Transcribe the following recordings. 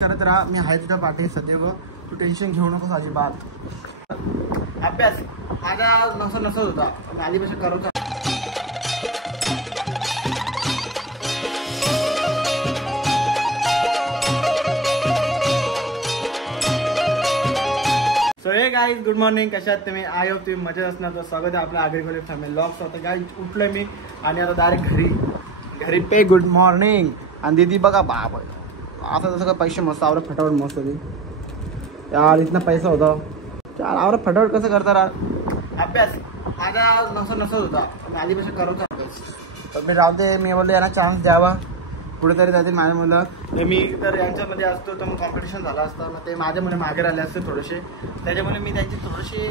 करत राहा. मी आहे तुझ्या पाठी सदैव. तू टेन्शन घेऊ नकोस अजिबात. अभ्यास माझा नसत होता. मी आधीपासून करत होता. सो हे गाईज गुड मॉर्निंग. कशात तुम्ही? आय होप तुम्ही मजेत असणार. तर स्वागत आहे आपल्या आगरी फॅमिली ब्लॉग्स. आता गाईज उठलोय मी आणि आता डायरेक्ट घरी पे गुड मॉर्निंग. आणि दीदी बघा बाप आता जसं काय पैसे मस्त आवडत फटाफट मस्त होती यार. इतना पैसा होता यार. आवडत फटाफट कसं करता राहा. अभ्यास माझा नसत होता. मी आधीपासून करत होता. तर मी राहते. मी बोललो यांना चान्स द्यावा. पुढे तरी जातील माझ्या मुलं. तर मी तर यांच्यामध्ये असतो तर मग कॉम्पिटिशन झालं असतं. मग ते माझ्या मुलं मागे राहिले असते थोडेसे. त्याच्यामुळे मी त्यांची थोडीशी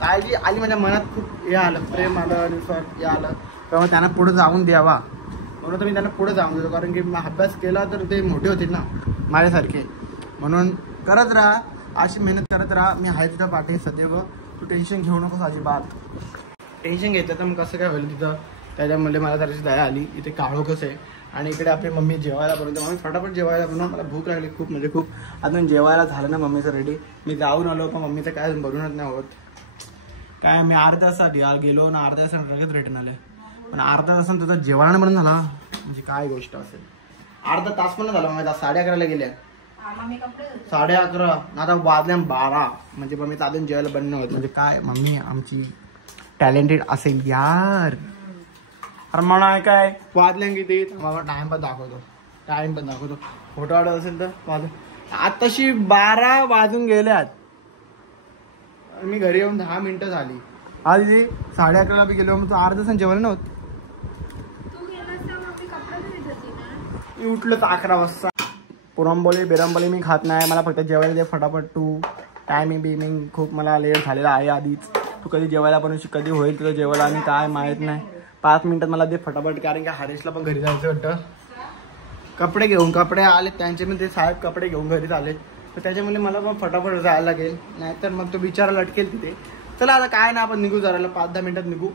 काळजी आली. माझ्या मनात खूप हे आलं, प्रेम आलं, निस्वार्थ हे आलं. तर मग त्यांना पुढे जाऊन द्यावा म्हणून तर मी त्यांना पुढे जाऊन देतो. कारण की अभ्यास केला तर ते मोठे होतील ना माझ्यासारखे. म्हणून करत राहा, अशी मेहनत करत राहा. मी आहे तुझ्या पाठी सदैव. तू टेन्शन घेऊ नकोस अजिबात. टेन्शन घेतलं तर मग कसं काय होईल तिथं. त्याच्यामुळे मला जराशी दया आली. इथे काळो कसं आहे आणि इकडे आपली मम्मी जेवायला बनवते. मम्मी फटाफट जेवायला बनव. मला भूक लागली खूप म्हणजे खूप. अजून जेवायला झालं ना मम्मीचं रेडी. मी जाऊन आलो पण मम्मीचं काय बनवूनच नाही होत. काय मी अर्ध्या तासासाठी गेलो ना, अर्ध्या तासासाठी लगेच रिटर्न आले. पण अर्धा तासानं तुझा जेवण बनून झाला म्हणजे काय गोष्ट असेल. अर्धा तास पण झाला. मग 11:30ला गेल्या. 11:30 आता वाजल्या 12. म्हणजे मम्मी अजून जेवायला बनणं होत. म्हणजे काय मम्मी आमची टॅलेंटेड असेल यार. अरे म्हणा काय वाजल्या किती टाइम पण दाखवतो. फोटो काढत असेल तर आताशी 12 वाजून गेल्यात. मी घरी येऊन 10 मिनिटं झाली. आज 11:30ला बी गेलो. मग तू अर्धा तास जेवण नव्हतं. मी उठलो तर 11 वाजता. पुरंबोली मी खात नाही. मला फक्त जेवायला दे फटाफट. तू टायमिंग खूप मला लेट झालेला आहे आधीच. तू कधी जेवायला बनवशील, कधी होईल तुझं जेवायला आणि काय माहीत नाही. 5 मिनिटात मला दे फटाफट. कारण की हरीशला पण घरी जायचं वाटतं. कपडे आले त्यांचे पण. ते साहेब कपडे घेऊन घरी आले. तर त्याच्यामुळे मला पण फटाफट जायला लागेल. नाहीतर मग तो बिचारा लटकेल तिथे. चला आता काय ना आपण निघू जरा 5-10 मिनिटात निघू.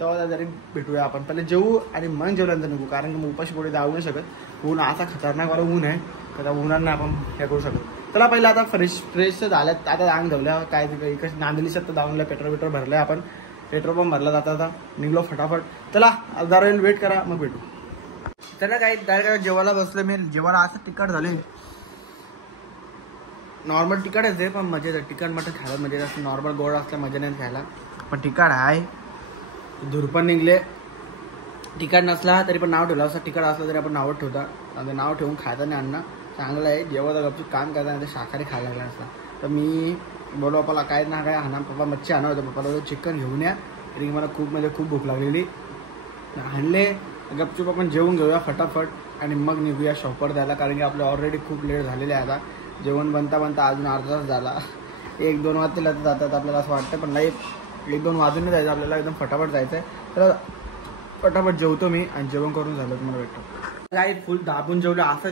तेव्हा जरी भेटूया आपण. पहिले जेवू आणि मन जेवल्यानंतर निघू. कारण की मग उपाशी पुढे जाऊ नाही शकत. ऊन असा खतरनाक वाला ऊन आहे. त्या उन्हांना आपण हे करू शकतो. चला पहिलं आता फ्रेश झाल्यात. आता दांग धवल्या काय इकडे नांदली शकतं. दांगला पेट्रोल भरलंय आपण. पेट्रोल पण भरला जाता निघलो फटाफट. चला जरा वेट करा मग भेटू. चला काही डायरेक्ट जेवायला बसलो मी. जेवायला असं तिखट झाले. नॉर्मल तिखट आहे पण मजेत आहे. तिखट मटण खायला मजेत असतं. नॉर्मल गोड असल्या मजा नाही खायला. पण तिखट आहे. धूर पण निघले. तिखट नसला तरी पण नाव ठेवलं असं. तिखट असलं तरी आपण नावच ठेवता. आणि नाव ठेवून खायचं नाही अन्न चांगलं आहे. जेव्हा गपचूप काम करता नाही तर शाकाहारी खायला लागला असता. तर मी बोललो पप्पाला काय ना काय आणा. पप्पा मच्छी आणा होतं. पप्पाला चिकन घेऊन या. तरी मला खूप भूक लागलेली. आणले गपचूप आपण जेवून घेऊया फटाफट आणि मग निघूया शॉपवर जायला. कारण की आपलं ऑलरेडी खूप लेट झालेलं आहे. आता जेवण बनता अजून अर्धा तास झाला. 1-2 वाजतील आता जातात आपल्याला असं वाटतं. पण नाही 1-2 वाजून नाही जायचं आपल्याला. एकदम फटाफट जायचं आहे. तर फटाफट जेवतो मी आणि जेवण करून झालं तुम्हाला भेटतो. काय फुल दाबून जेवलं. असं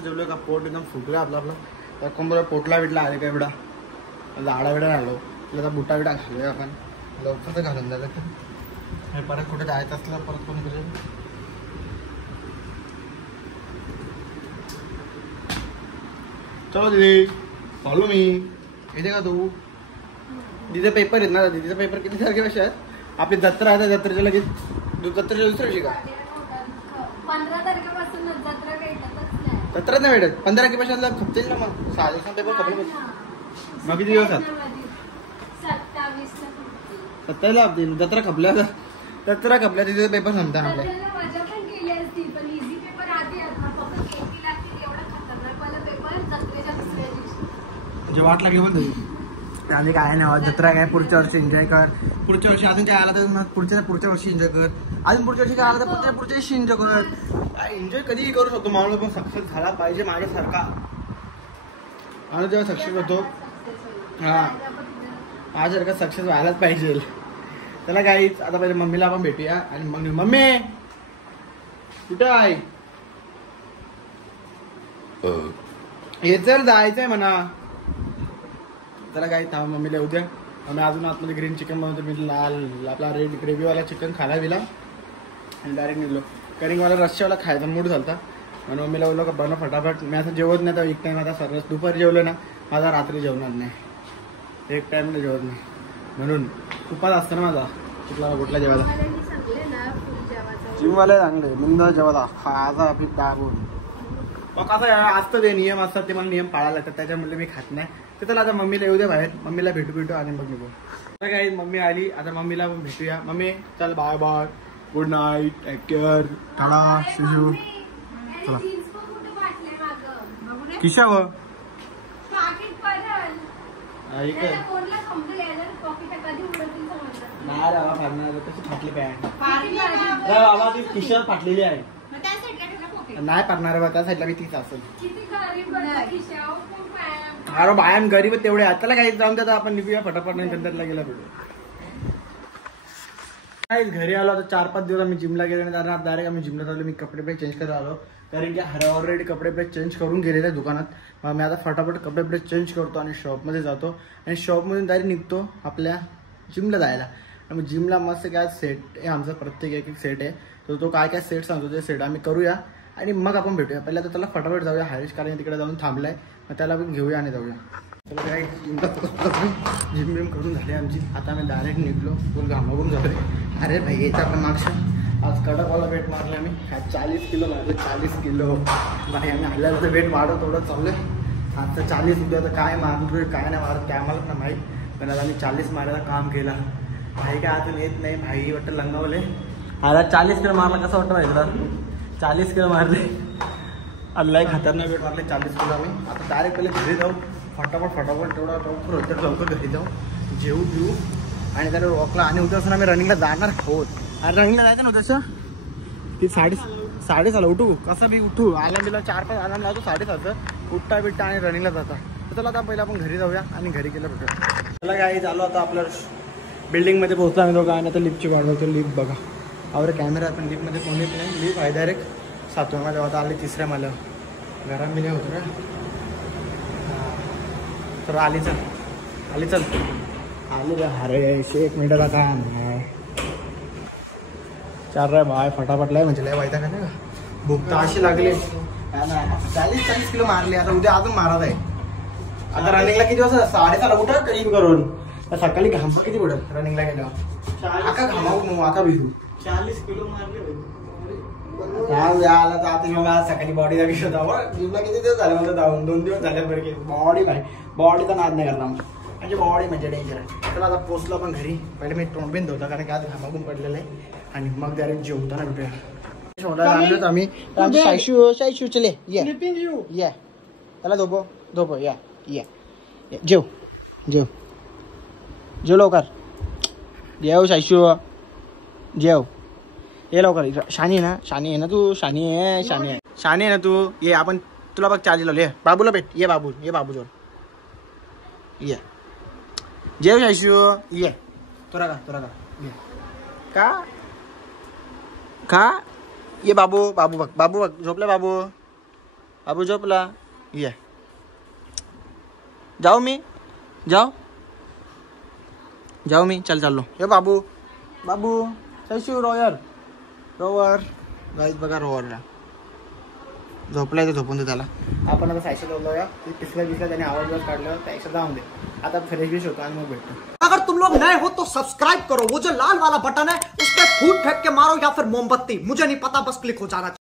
जेवलं का पोट एकदम फुटलं आपलं. तर कंबर पोटला बिटला आले काय एवढा लाडा आलो. आता बुटा घालूया आपण. लवकर घालून झालं तर परत कुठे जायचं असलं परत कोणी करेल. चलो दीदी फॉलो मी. येते का तू? तिथे पेपर आहेत ना. दीदीचा पेपर किती तारखेला आहेत? आपली जत्रा आहे. जत्रेच्या लगेच जत्रेच्या दुसऱ्या दिवशी का? 15 तारखेपासून जत्रा भेटतच जत्रा नाही भेटत. 15 तारखेपासून खपतील ना. मग 6 दिवसांचा पेपर खपले. मग किती दिवसात? 27 ला आपली जत्रा खपल्या. तिथे पेपर संपता आपल्या. म्हणजे वाट लागली पण त्याने काय नाही. जत्रा काय पुढच्या वर्षी एन्जॉय कर. पुढच्या वर्षी अजून काय आला तर पुढच्या वर्षी एन्जॉय कर. अजून पुढच्या वर्षी काय आला तर पुढच्या वर्षी एन्जॉय कर. काय एन्जॉय कधीही करू शकतो माणूस. पण सक्सेस झाला पाहिजे माझ्यासारखा. माणूस जेव्हा सक्सेस होतो माझ्यासारखा सक्सेस व्हायलाच पाहिजे. त्याला काहीच आता पहिले मम्मीला आपण भेटूया आणि मग मम्मी कुठे आहे? हे चल जायचंय म्हणा. त्याला काही थांब मम्मीला येऊ द्या. आम्ही अजून आतमध्ये ग्रीन चिकन बनवतो. मी लाल आपला रेड ग्रेव्हीवाला चिकन खायला दिला आणि डायरेक्ट निघलो. कारण की मला रश्श्यावाला खायचा मूड झाला. आणि मम्मीला बोललो का बनव फटाफट. मी असं जेवत नाही तर एक टाइम आता सर्वच दुपारी जेवलं ना माझा रात्री जेवणार नाही, एक टाइम जेवत नाही म्हणून उपास असतं ना माझा कुठला जेवायला. जिमवाले चांगले मुंदा जेवायला खायचा अभि दाबून मग कसं असतं ते नियम असतात ते मला नियम पाळायला लागतात त्याच्यामुळे मी खात नाही. तर चला आता मम्मीला येऊ दे बाहेर, मम्मीला भेटू आणि मग निघू. आता काय मम्मी आली आता मम्मीला भेटूया. मम्मी चल bye bye, good night, take care, टाळा शिजू. चला किशा व नाही बाबा फाडणार कशी फाटली पॅन्ट बाबा ती किशा फाटलेली आहे. नाही पडणार बा त्या साईडला मी तीच असेल. अरे बायान गरीब तेवढे त्याला काही जाऊन त्याचा आपण निघूया फटाफट नंतरला गेला भेटू. घरी आलो आता 4-5 दिवस आम्ही जिमला गेलो नाही डायरेक्ट आम्ही जिमला चाललो. मी कपडे पण चेंज करायला आलो कारण की ऑलरेडी कपडे पण चेंज करून गेलेले दुकानात. मग मी आता फटाफट कपडे चेंज करतो आणि शॉपमध्ये जातो आणि शॉपमधून डायरेक्ट निघतो आपल्या जिमला जायला. मग जिमला मस्त काय सेट आहे आमचा, प्रत्येक एक सेट आहे. तर तो काय सेट सांगतो ते सेट आम्ही करूया आणि मग आपण भेटूया. पहिला तर त्याला फटाफट जाऊया हरीश कारण तिकडे जाऊन थांबलाय, मग त्याला पण घेऊया आणि जाऊया. चला काय जिम बिम करून झाली आमची. आता आम्ही डायरेक्ट निघलो फुल घामावून झालोय. अरे भाई याचा आपण मागच्या आज कडकवाला वेट मारला आम्ही 40 किलो मारले 40 किलो भाई. आम्ही हल्ल्याला वेट वाढत थोडं चाललंय. आता 40 उद्या तर काय मारतोय काय नाही मारत काय आम्हाला ना माहीत, पण आता आम्ही 40 मारायला काम केला. भाई काय अजून येत नाही भाई वाटतं लंगावले. आता 40 किलो मारला कसं वाटतं माहिती का, 40 किलो मारले अल्लाही खतरनाक वेट मारले 40 किलो आम्ही. आता डायरेक्ट पहिले घरी जाऊ फटाफट तेवढा लवकर घरी जाऊ जेवू पिऊ आणि त्याला वॉकला आणि उद्या असं आम्ही रनिंगला जाणार आहोत. अरे रनिंगला जायचं ना उद्याचं ती 6:30 उठू कसं बी उठू आला बिला 4-5 आलाम लावतो 6:30 उठता बिट्टा आणि रनिंगला जाता. तर चला आता पहिला आपण घरी जाऊया आणि घरी गेलं भेटू. चला काय चालू आता आपल्या बिल्डिंगमध्ये पोहोचतो आम्ही दोघं आणि आता लिफ्टची वाट बघतो. लिफ्ट बघा आवर कॅमेरा पण लिफ्टमध्ये कोण येत नाही. लिफ्ट आहे डायरेक्ट 7व्या माझ्या होता आली 3ऱ्या मला घरात मी होतो ना. तर आली चल अरे 1 मिनिटाला काम चाल रे बाय फटाफट लय म्हणजे लय वाईटा का नाही का भूक तर अशी लागली. 40 किलो मारले आता उद्या अजून मारत आहे. आता रनिंगला किती वाजता 7:30 उठत काही करून सकाळी घाम किती उडत रनिंगला गेल्यावर आता घामावू आता भिजू 40 किलो मारले. आला तर आता सकाळी बॉडीचा विषय होता. जिमला किती दिवस झाले मला जाऊन 2 दिवस झाले बरं की बॉडीचा नाद नाही करणार म्हणजे बॉडी म्हणजे डेंजर आहे. तर आता पोचलो पण घरी. पहिले मी तोंड बिंद होता कारण की आज घामागून पडलेलं आहे आणि मग डायरेक्ट जेवताना भेटूया. शोधायला आणलोच आम्ही शायशू चले या त्याला झोपो या जेव लवकर जेव शायशू जेव ये लवकर. शानी आहे ना तू शानी आहे ना तू ये आपण तुला बघ चार्ज लावले बाबूला भेट ये बाबू जोर ये जेव शायशू ये तुरा का ये बाबू बघ झोपला बाबू झोपला. ये जाऊ मी चल चाललो. ये बाबू शायशू रोवर गाईत बघा रोवरला झोपलाय तर झोपून दे त्याला. आपण आता सायशा बोललोया पिसला त्याने आवाज काढला त्यापेक्षा जाऊन दे. आता फ्रेश होतो आणि मग भेटतो. अगर तुम लोग नए हो तो सब्सक्राइब करो, वो जो लाल वाला बटन है उस पर फूट फेंक के मारो या फिर मोमबत्ती, मुझे नहीं पता, बस क्लिक हो जाना चाहिए.